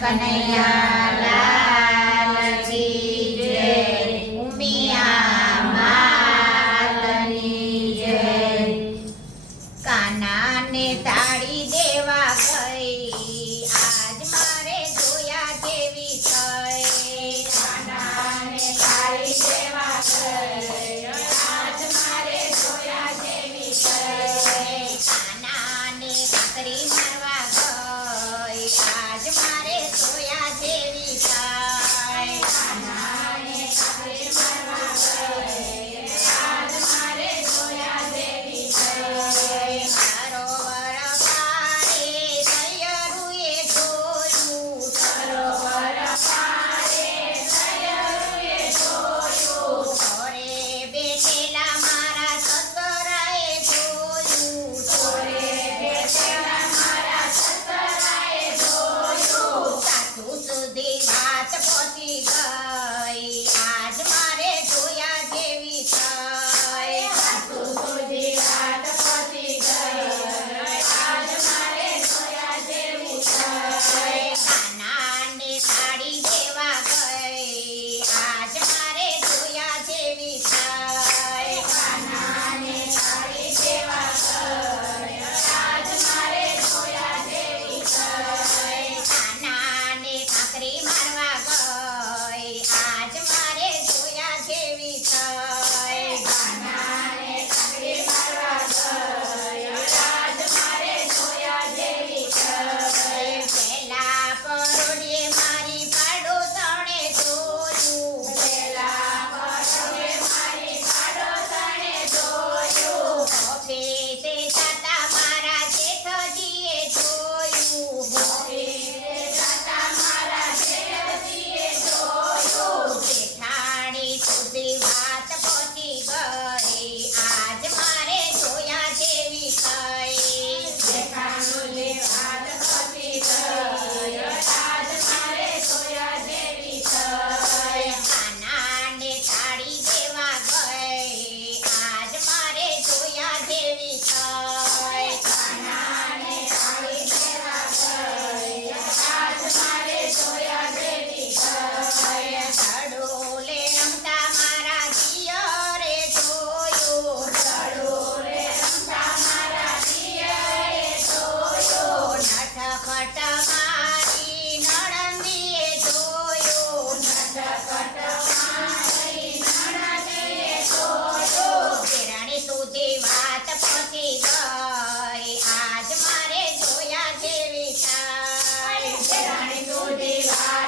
કનૈયા લાલ કી જય, ઉમિયા માતની જય. કાનાને તાળી દેવા ગઈ, આજ મારે જોયા જેવી થઈ. કાનાને તાળી દેવા ગઈ, આજ મારે જોયા જેવી થઈ. કાનાને કાકરી મારવા ગઈ, આજ મારે જોયા જેવી થઈ. કાનાને કાકરી મારવા ગઈ, આજ મારે જોયા જેવી થઈ. સરોવર પારે સૈયરુએ જોયું, સરોવર પારે સૈયરુએ જોયું. થોરે બેઠેલા મારા સસરાએ જોયું, થોરે બેઠેલા મારા સસરાએ જોયું. સાસુ સુધી વાત પહોંચી ગઈ, આજ મારે જોયા જેવી થઈ. સાસુ સુધી વાત પહોંચી ગઈ, આજ મારે જોયા જેવી થઈ. કાનાને તાળી દેવા ગઈ, આજ મારે જોયા જેવી થઈ. કાનાને તાળી દેવા ગઈ, આજ મારે જોયા જેવી થઈ. કાનાને કાકરી મારવા ગઈ, આજ મારે જોયા જેવી થઈ. કાનાને કાકરી મારવા ગઈ, આજ મારે જોયા જેવી થઈ. પેલા પરોઢિયે મારી પાડોશણે જોયું, પેલા પરોઢિયે મારી પાડોશણે જોયું. ઓફિસે જતા મારા જેઠજીએ જોયું, ઓફિસે જતા મારા જેઠજીએ જોયું. જેઠાણી સુધી વાત પહોંચી ગઈ, આજ મારે જોયા જેવી થઈ. જેઠાણીની વાત પહોંચી ગઈ, આજ મારે જોયા જેવી થઈ. કાનાને તાળી દેવા ગઈ, આજ મારે જોયા જેવી થઈ. કાનાને તાળી દેવા ગઈ, આજ મારે જોયા જેવી થઈ. સડોલે રમતા મારા દિયરે જોયું, સડોલે રમતા મારા દિયરે જોયું. નટખટ મારી નણંદીએ જોયું, નટખટ મારી નણંદીએ જોયું. કેરાણી સુધી વાત પહોંચી ગઈ, આજ મારે જોયા જેવી થઈ. કેરાણી સુધી વાત